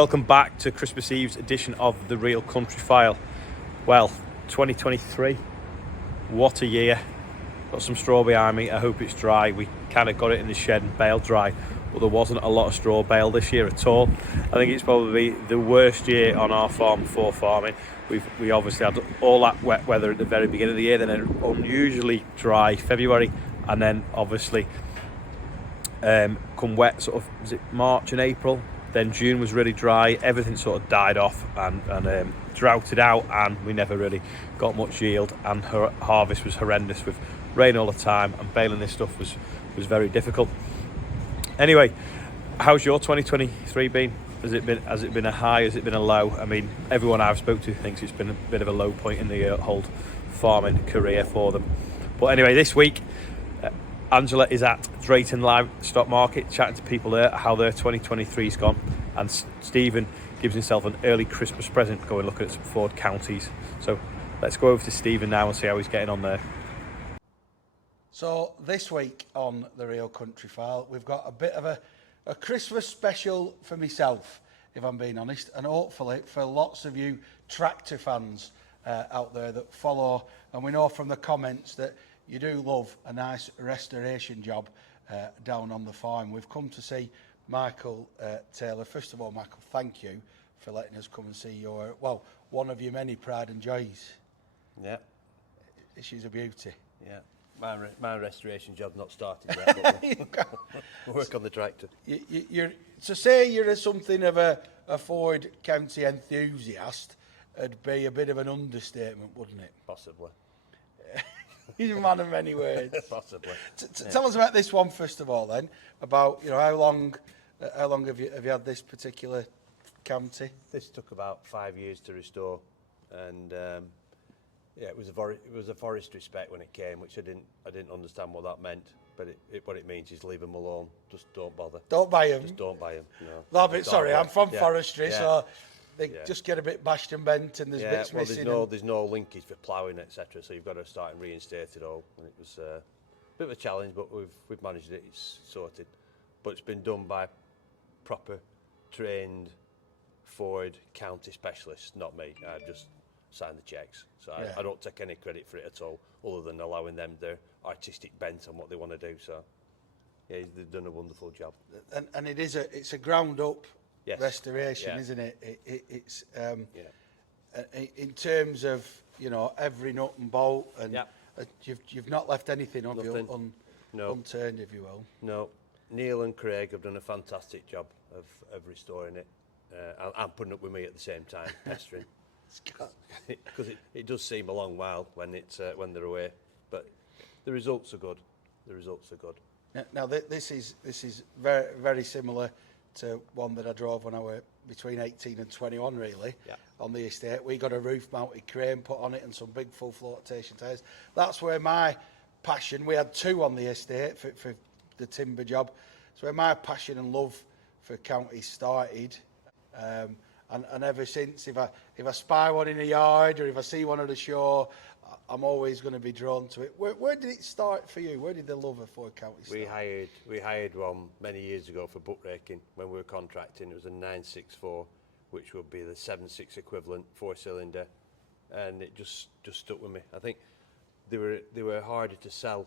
Welcome back to Christmas Eve's edition of the Real Country File. Well, 2023, what a year. Got some straw behind me, I hope it's dry. We kind of got it in the shed and baled dry, but there wasn't a lot of straw bale this year at all. I think it's probably the worst year on our farm for farming. We obviously had all that wet weather at the very beginning of the year, then an unusually dry February, and then obviously come wet sort of, was it March and April? Then June was really dry, everything sort of died off and droughted out, and we never really got much yield, and harvest was horrendous with rain all the time, and baling this stuff was very difficult. Anyway, how's your 2023 been? Has it been a high? Has it been a low? I mean, everyone I've spoke to thinks it's been a bit of a low point in the whole farming career for them. But anyway, this week Angela is at Drayton Livestock Market, chatting to people there how their 2023's gone, and Stephen gives himself an early Christmas present, going looking at some Ford counties. So let's go over to Stephen now and see how he's getting on there. So this week on the Real Country File, we've got a bit of a Christmas special for myself, if I'm being honest, and hopefully for lots of you tractor fans out there that follow, and we know from the comments that you do love a nice restoration job down on the farm. We've come to see Michael Taylor. First of all, Michael, thank you for letting us come and see your, well, one of your many pride and joys. Yeah. She's a beauty. Yeah. My restoration job not started yet, but we'll work on the tractor. You're, to say you're something of a Ford County enthusiast would be a bit of an understatement, wouldn't it? Possibly. He's a man of many words. Possibly. Tell us about this one first of all, then. About how long have you had this particular county? This took about 5 years to restore, and it was a forestry spec when it came, which I didn't understand what that meant. But what it means is leave them alone. Just don't bother. Don't buy them. Just don't buy them. No. Sorry, I'm from forestry, yeah. So they just get a bit bashed and bent, and there's bits missing. There's no linkage for ploughing, etc. So you've got to start and reinstate it all. And it was a bit of a challenge, but we've managed it. It's sorted, but it's been done by proper trained Ford County specialists, not me. I just signed the checks, so I don't take any credit for it at all, other than allowing them their artistic bent on what they want to do. So yeah, they've done a wonderful job. And it's a ground up. Yes. Restoration, isn't it? It's in terms of every nut and bolt, and you've not left anything of you unturned, if you will. No, Neil and Craig have done a fantastic job of restoring it, and putting up with me at the same time, pestering, because it does seem a long while when they're away, but the results are good. The results are good. Now this is very very similar to one that I drove when I was between 18 and 21, really, on the estate. We got a roof-mounted crane put on it and some big full flotation tyres. That's where my passion, we had two on the estate for the timber job, so where my passion and love for counties started. And ever since, if I spy one in a yard or if I see one at a show, I'm always going to be drawn to it. Where did it start for you? Where did the love of Ford County start? We hired one many years ago for buckraking when we were contracting. It was a 964, which would be the 7.6 equivalent 4-cylinder, and it just stuck with me. I think they were harder to sell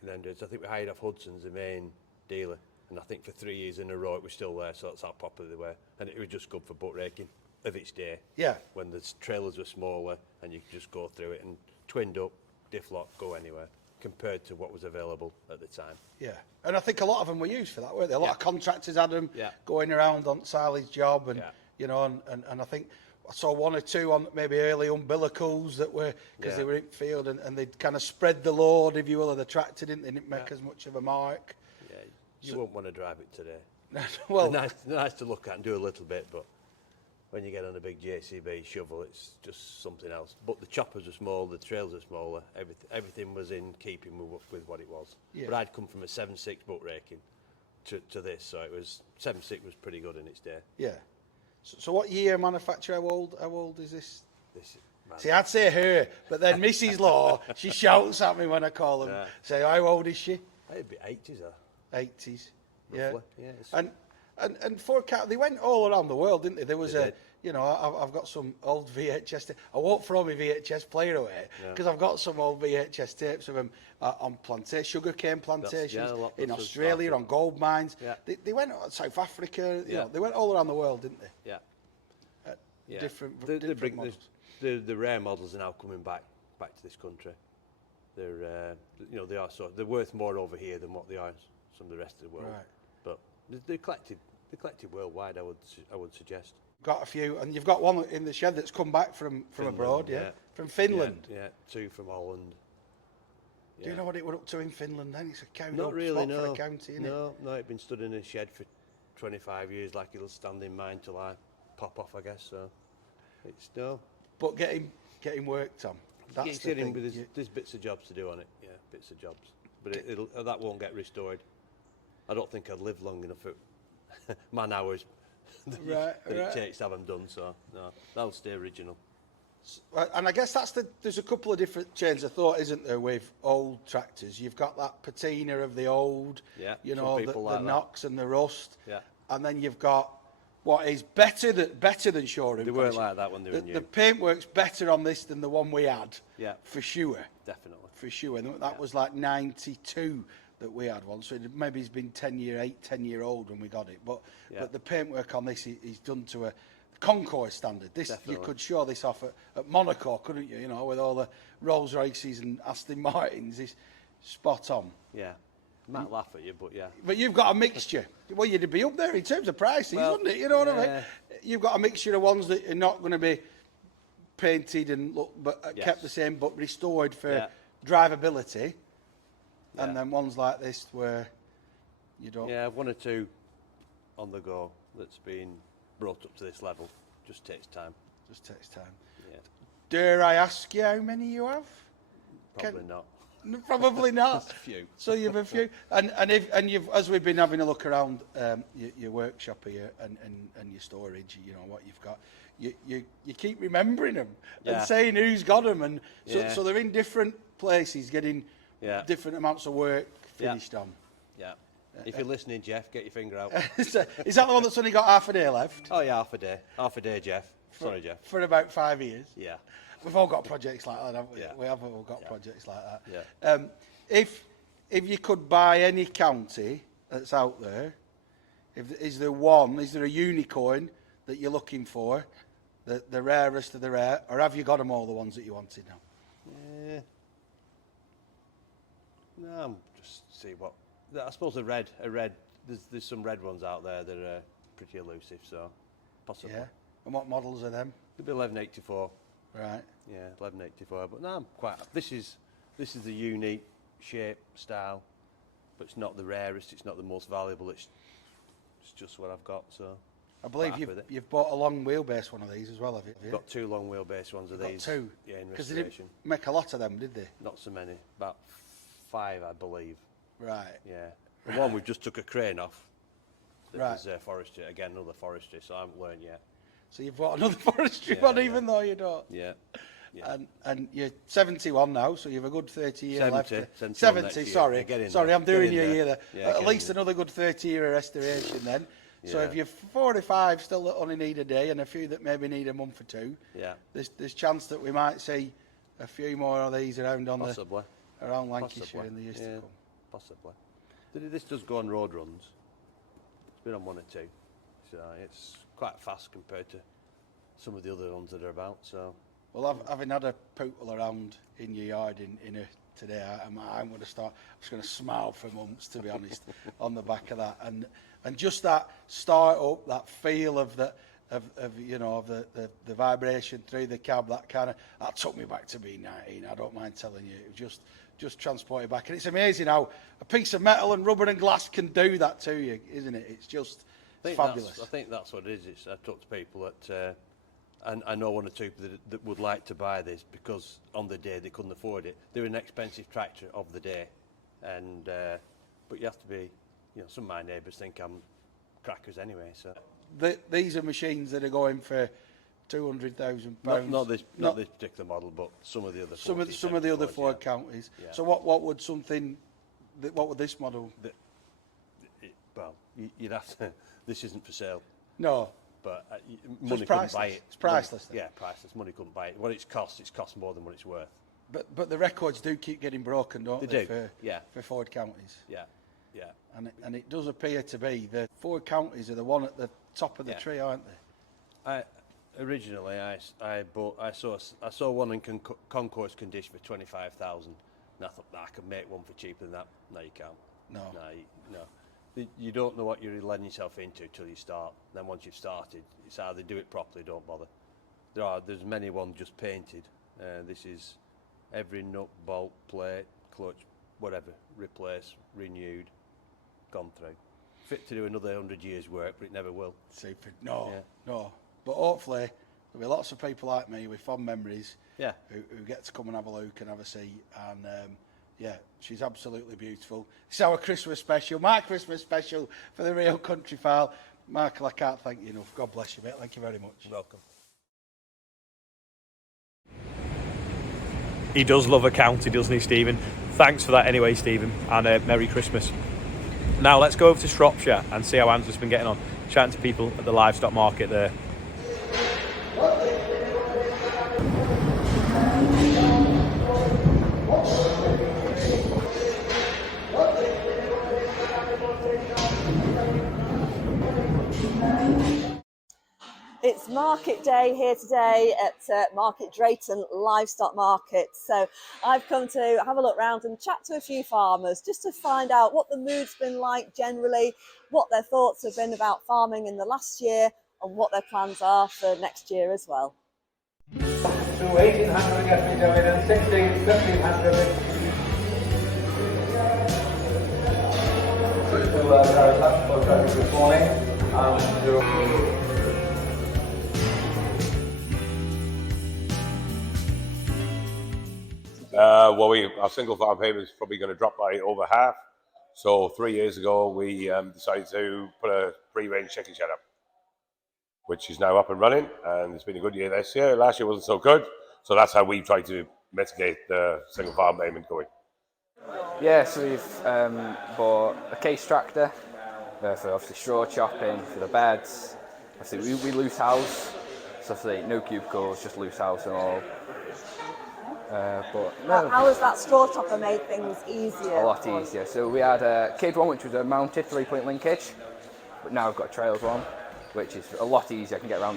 in the hundreds. I think we hired off Hudson's, the main dealer, and I think for 3 years in a row it was still there. So that's how popular they were, and it was just good for buckraking of its day. Yeah. When the trailers were smaller and you could just go through it and twinned up, diff lock, go anywhere, compared to what was available at the time. Yeah, and I think a lot of them were used for that, weren't they? A lot of contractors had them going around on Sally's job, and and I think I saw one or two on maybe early umbilicals that were, because they were in field, and they'd kind of spread the load, if you will, of the tractor, didn't they? Didn't make as much of a mark. Yeah, you won't want to drive it today. Well, they're nice to look at and do a little bit, but when you get on a big JCB shovel, it's just something else. But the choppers are small, the trails are smaller, everything was in keeping with what it was. Yeah. But I'd come from a 7.6 buckraking to this, so it was 7.6 was pretty good in its day. Yeah. So what year manufacture? How old is this? See, I'd say her, but then Mrs. Law, she shouts at me when I call them. Say, how old is she? It'd be 80s, 80s. Yeah. Yeah. And And they went all around the world, didn't they? There was They did. you know, I've got some old VHS. I won't throw my VHS player away because I've got some old VHS tapes of them on sugarcane plantations in Australia, on gold mines. Yeah. They went to South Africa. You Yeah. know, they went all around the world, didn't they? Yeah. Yeah. Different models. The rare models are now coming back to this country. They're you know, they're worth more over here than what they are in some of the rest of the world. Right. But they're collected worldwide. I would suggest. Got a few, and you've got one in the shed that's come back from Finland, abroad, from Finland. Yeah, 2 from Holland. Do you know what it were up to in Finland then? It's a county. Not really, spot no. for a county, isn't it? No, it's been stood in a shed for 25 years, like it'll stand in mine till I pop off, I guess. So it's no. But getting worked on. That's the thing. There's bits of jobs to do on it. Yeah, bits of jobs. But that won't get restored. I don't think I'd live long enough at man hours that it takes to have them done. So no, that'll stay original. And I guess there's a couple of different chains of thought, isn't there, with old tractors? You've got that patina of the old, you know, the knocks and the rust. Yeah. And then you've got what is better than showroom. They weren't like that when they were new. The paintwork's better on this than the one we had. Yeah. For sure. Definitely. For sure. And that was like 92 that we had one. So maybe it's been 10 year old when we got it. But the paintwork on this is done to a concours standard. This Definitely. You could show this off at Monaco, couldn't you? You know, with all the Rolls Royces and Aston Martins, it's spot on. Yeah. Might laugh at you, but yeah. But you've got a mixture. Well, you'd be up there in terms of prices, wouldn't it? You know what I mean? You've got a mixture of ones that are not going to be painted and kept the same, but restored for drivability. Yeah. And then ones like this where you don't. Yeah, 1 or 2 on the go that's been brought up to this level. Just takes time. Just takes time. Yeah. Dare I ask you how many you have? Probably not. Probably not. Just a few. So you've a few, and you've, as we've been having a look around your workshop here and your storage, you know what you've got. You keep remembering them and saying who's got them, and so they're in different places getting different amounts of work finished on. Yeah. If you're listening, Jeff, get your finger out. Is that the one that's only got half a day left? Oh yeah, half a day, Jeff. Sorry, Jeff. For about 5 years. Yeah. We've all got projects like that, haven't we? Yeah. We have all got projects like that. Yeah. If you could buy any county that's out there, is there a unicorn that you're looking for, the rarest of the rare, or have you got them all, the ones that you wanted now? Yeah. No, I'm just see what. I suppose a red. There's some red ones out there that are pretty elusive, so possibly. Yeah. And what models are them? It'll be 1184. Right. Yeah, 1184. But no, I'm quite. This is the unique shape, style, but it's not the rarest. It's not the most valuable. It's just what I've got. So I believe you've bought a long wheelbase one of these as well, have you? Got 2 long wheelbase ones of these. Got 2. Yeah, in because they didn't restoration. make a lot of them, did they? Not so many. About 5, I believe. Right. Yeah. The one we just took a crane off. That Right. was forestry. Again, another forestry. So I haven't learned yet. So you've bought another forestry one, even though you don't. Yeah. Yeah. And you're 71 now, so you've a good 30 year 70, left. 71 next 70, year. sorry. Yeah, get in sorry, there. I'm doing Get you in a year there. there. Yeah, At get least in there. another good 30 year of restoration then. So Yeah. if you're 45 still that only need a day, and a few that maybe need a month or 2, Yeah. there's chance that we might see a few more of these around Possibly. around Lancashire Possibly. in the years to come. Possibly. This does go on road runs. It's been on 1 or 2. So it's quite fast compared to some of the other ones that are about. So. Well, having had a pootle around in your yard in a today, I'm going to start. I'm just going to smile for months, to be honest, on the back of that, and just that start up, that feel of the vibration through the cab, that took me back to being 19. I don't mind telling you, it was just transported back, and it's amazing how a piece of metal and rubber and glass can do that to you, isn't it? It's just fabulous. I think that's what it is. I talk to people that. And I know 1 or 2 that would like to buy this because on the day they couldn't afford it. They're an expensive tractor of the day, and but you have to be, some of my neighbours think I'm crackers anyway. So these are machines that are going for £200,000. Not this particular model, but some of the other. Some of the other Ford counties. Yeah. So what would this model? Well, you'd have to. This isn't for sale, No. but So money it's couldn't priceless. buy it. It's priceless then. Yeah, priceless. Money couldn't buy it. What it's cost more than what it's worth. But the records do keep getting broken, don't they? They do, For Ford counties. Yeah, yeah. And it does appear to be the Ford counties are the one at the top of the tree, aren't they? Originally, I saw one in concourse condition for 25,000, and I thought, I could make one for cheaper than that. No, you can't. No. No. You don't know what you're letting yourself into till you start. Then once you've started, it's either do it properly, don't bother. There's many ones just painted. This is every nut, bolt, plate, clutch, whatever, replaced, renewed, gone through. Fit to do another 100 years' work, but it never will. Super. No. But hopefully there'll be lots of people like me with fond memories. Yeah. Who get to come and have a look and have a see. And she's absolutely beautiful. It's our Christmas special, my Christmas special for the Real Country File. Michael, I can't thank you enough. God bless you, mate. Thank you very much. You're welcome. He does love a county, doesn't he, Stephen? Thanks for that anyway, Stephen, and Merry Christmas. Now let's go over to Shropshire and see how Andrew's been getting on, chatting to people at the livestock market there. It's market day here today at Market Drayton Livestock Market. So I've come to have a look round and chat to a few farmers just to find out what the mood's been like generally, what their thoughts have been about farming in the last year and what their plans are for next year as well. To 1800 get me going and 1500. This morning. Our single farm payment is probably going to drop by over half. So 3 years ago, we decided to put a free-range chicken shed up, which is now up and running, and it's been a good year this year. Last year wasn't so good, so that's how we tried to mitigate the single farm payment going. Yeah, so we've bought a case tractor for obviously straw chopping, for the beds. Obviously we loose house, so obviously no cubicles, just loose house and all. But no, How has that straw chopper made things easier? A lot easier. So we had a kid one, which was a mounted 3-point linkage, but now we've got a trails one, which is a lot easier. I can get around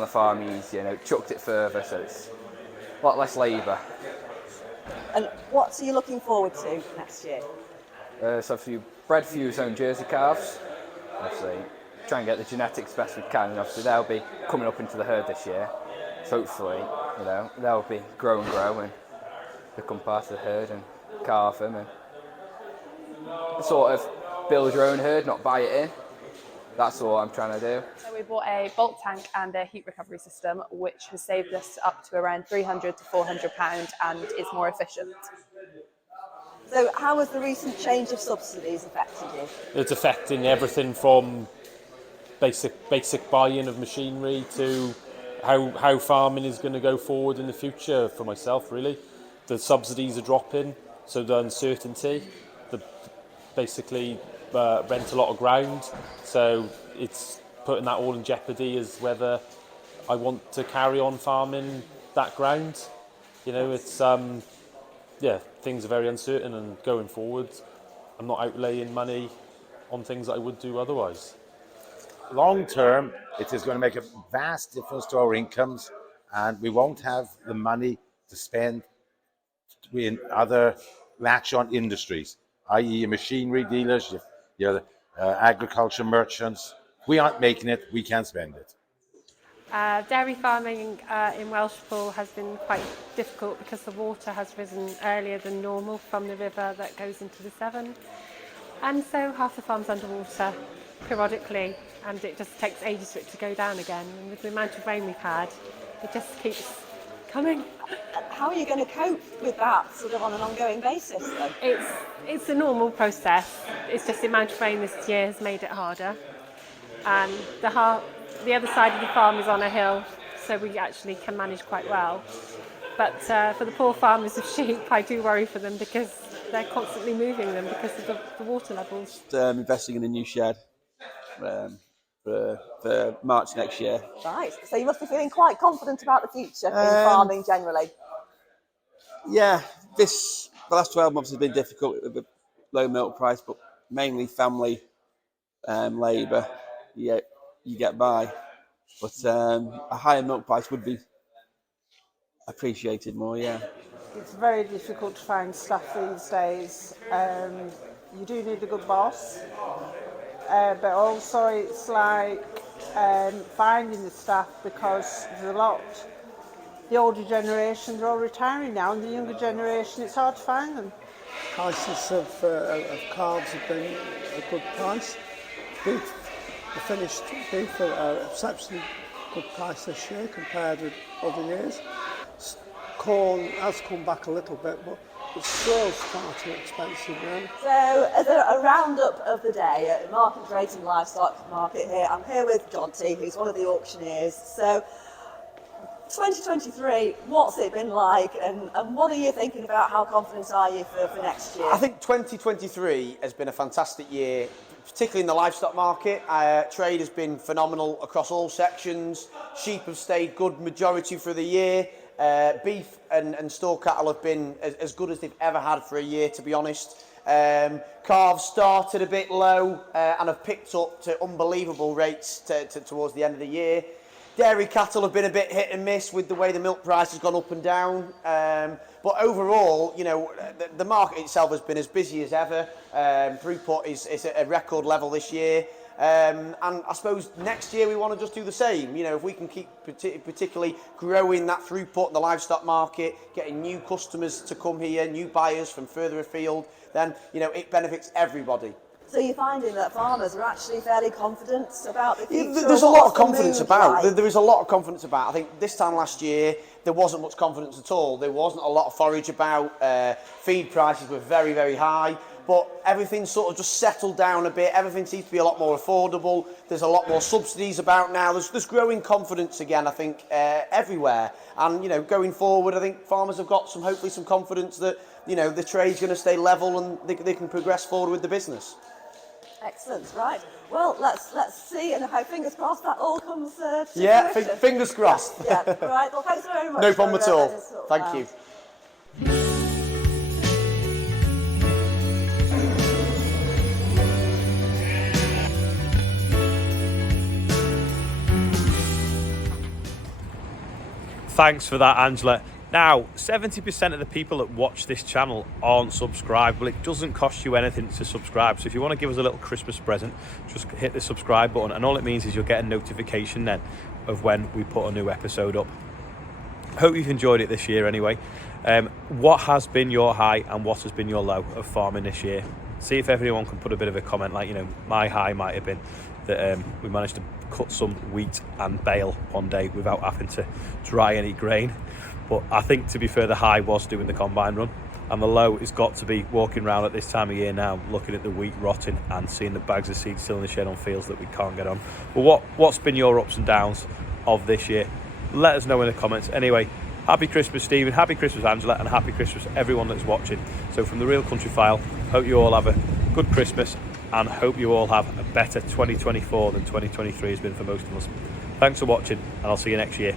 the farm easier. You know, chucked it further, so it's a lot less labour. And what are you looking forward to next year? So obviously bred few's own Jersey calves. Obviously try and get the genetics best we can, and obviously they'll be coming up into the herd this year. So hopefully, you know, they'll be grow and become part of the herd and calve them and sort of build your own herd, not buy it in. That's all I'm trying to do. So we bought a bulk tank and a heat recovery system, which has saved us up to around £300 to £400 and is more efficient. So how has the recent change of subsidies affected you? It's affecting everything from basic buy-in of machinery to how farming is going to go forward in the future for myself, really. The subsidies are dropping, so the uncertainty, basically rent a lot of ground, so it's putting that all in jeopardy as whether I want to carry on farming that ground. You know, it's things are very uncertain, and going forward I'm not outlaying money on things that I would do otherwise. Long term, it is going to make a vast difference to our incomes, and we won't have the money to spend in other latch-on industries, i.e. machinery dealers, agriculture merchants. We aren't making it, we can't spend it. Dairy farming in Welshpool has been quite difficult because the water has risen earlier than normal from the river that goes into the Severn, and so half the farm's underwater periodically, and it just takes ages for it to go down again, and with the amount of rain we've had it just keeps coming. How are you going to cope with that sort of on an ongoing basis though? It's a normal process, it's just the amount of rain this year has made it harder, and the other side of the farm is on a hill, so we actually can manage quite well. But for the poor farmers of sheep, I do worry for them because they're constantly moving them because of the water levels. Investing in a new shed for March next year. Right, so you must be feeling quite confident about the future in farming generally. Yeah, the last 12 months has been difficult with the low milk price, but mainly family labour. You get by, but a higher milk price would be appreciated more. Yeah. It's very difficult to find staff these days. You do need a good boss, but also it's like finding the staff, because there's a lot. The older generation, they're all retiring now, and the younger generation, it's hard to find them. Prices of calves have been a good price. Beef, the finished beef are exceptionally good price this year compared with other years. Corn has come back a little bit, but it's still far too expensive now. So, as a roundup of the day at Market Drayton Livestock Market here, I'm here with John T, who's one of the auctioneers. So, 2023, what's it been like, and what are you thinking about? How confident are you for next year? I think 2023 has been a fantastic year, particularly in the livestock market. Trade has been phenomenal across all sections. Sheep have stayed good majority for the year. Beef and store cattle have been as good as they've ever had for a year, to be honest. Calves started a bit low and have picked up to unbelievable rates towards the end of the year. Dairy cattle have been a bit hit and miss with the way the milk price has gone up and down. But overall, you know, the market itself has been as busy as ever. Throughput is at a record level this year. And I suppose next year we want to just do the same. You know, if we can keep particularly growing that throughput in the livestock market, getting new customers to come here, new buyers from further afield, then, you know, it benefits everybody. So you're finding that farmers are actually fairly confident about the future? There's a lot of confidence about. There is a lot of confidence about. I think this time last year there wasn't much confidence at all. There wasn't a lot of forage about. Feed prices were very, very high. But everything sort of just settled down a bit. Everything seems to be a lot more affordable. There's a lot more subsidies about now. There's growing confidence again, I think, everywhere. And, you know, going forward, I think farmers have got hopefully some confidence that, you know, the trade's going to stay level and they can progress forward with the business. Excellent, right. Well, let's see, and I fingers crossed that all comes to fruition. Fingers crossed. Yeah, right. Well, thanks very much. No problem at all. Thank you. Thanks for that, Angela. Now, 70% of the people that watch this channel aren't subscribed. Well, it doesn't cost you anything to subscribe. So if you want to give us a little Christmas present, just hit the subscribe button. And all it means is you'll get a notification then of when we put a new episode up. Hope you've enjoyed it this year anyway. What has been your high and what has been your low of farming this year? See if everyone can put a bit of a comment, like, you know, my high might have been that we managed to cut some wheat and bale one day without having to dry any grain. But I think, to be fair, the high was doing the combine run, and the low has got to be walking around at this time of year now, looking at the wheat rotting and seeing the bags of seed still in the shed on fields that we can't get on. But what's been your ups and downs of this year? Let us know in the comments. Anyway, happy Christmas, Stephen, happy Christmas, Angela, and happy Christmas everyone that's watching. So from the Real Country File, hope you all have a good Christmas and hope you all have a better 2024 than 2023 has been for most of us. Thanks for watching, and I'll see you next year.